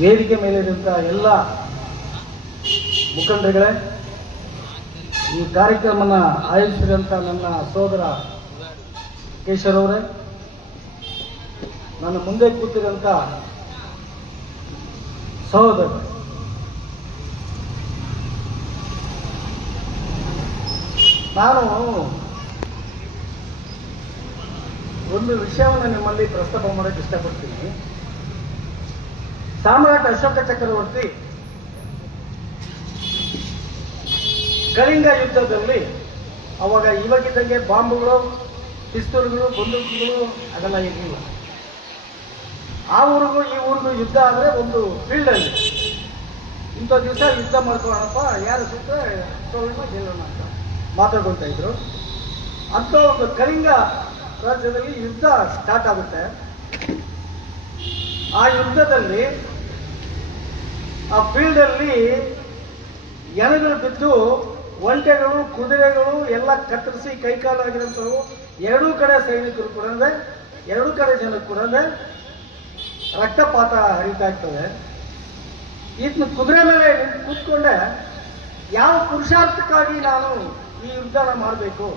ವೇದಿಕೆ ಮೇಲಿರುವಂಥ ಎಲ್ಲ ಮುಖಂಡರುಗಳೇ, ಈ ಕಾರ್ಯಕ್ರಮನ ಆಯೋಜಿಸಿದಂಥ ನನ್ನ ಸೋದರ ಕೇಶವ್ ಅವರೇ, ನನ್ನ ಮುಂದೆ ಕೂತಿರೋಂಥ ಸಹೋದರ, ನಾನು ಒಂದು ವಿಷಯವನ್ನು ನಿಮ್ಮಲ್ಲಿ ಪ್ರಸ್ತಾಪ ಮಾಡೋಕ್ಕೆ ಇಷ್ಟಪಡ್ತೀನಿ. ಸಾಮ್ರಾಟ್ ಅಶೋಕ ಚಕ್ರವರ್ತಿ ಕಳಿಂಗ ಯುದ್ಧದಲ್ಲಿ ಅವಾಗ ಇವಾಗಿದ್ದಂಗೆ ಬಾಂಬುಗಳು, ಪಿಸ್ತೂಲ್ಗಳು, ಬಂದೂಕುಗಳು ಅದೆಲ್ಲ ಇರಲಿಲ್ಲ. ಆ ಊರಿಗೂ ಈ ಊರಿಗೂ ಯುದ್ಧ ಆದರೆ ಒಂದು ಫೀಲ್ಡಲ್ಲಿ ಇಂಥ ದಿವಸ ಯುದ್ಧ ಮಾಡ್ಕೊಳ್ಳೋಣಪ್ಪ, ಯಾರು ಸುತ್ತ ಸೋಲೋಣ ಗೆಲ್ಲೋಣ ಅಂತ ಮಾತಾಡ್ಕೊಳ್ತಾ ಇದ್ರು. ಅಂತ ಒಂದು ಕಳಿಂಗ ರಾಜ್ಯದಲ್ಲಿ ಯುದ್ಧ ಸ್ಟಾರ್ಟ್ ಆಗುತ್ತೆ. ಆ ಯುದ್ಧದಲ್ಲಿ ಆ ಫೀಲ್ಡಲ್ಲಿ ಎಣಗಳು ಬಿದ್ದು ಒಂಟೆಗಳು, ಕುದುರೆಗಳು ಎಲ್ಲ ಕತ್ತರಿಸಿ ಕೈಕಾಲಾಗಿರೋಂಥವು. ಎರಡೂ ಕಡೆ ಸೈನಿಕರು ಕೂಡ, ಎರಡೂ ಕಡೆ ಜನರು ಕೂಡ ರಕ್ತಪಾತ ಹರಿತಾ ಇರ್ತದೆ. ಈತನ ಕುದುರೆ ಮೇಲೆ ಕೂತ್ಕೊಂಡೆ ಯಾವ ಪುರುಷಾರ್ಥಕ್ಕಾಗಿ ನಾನು ಈ ಯುದ್ಧನ ಮಾಡಬೇಕು,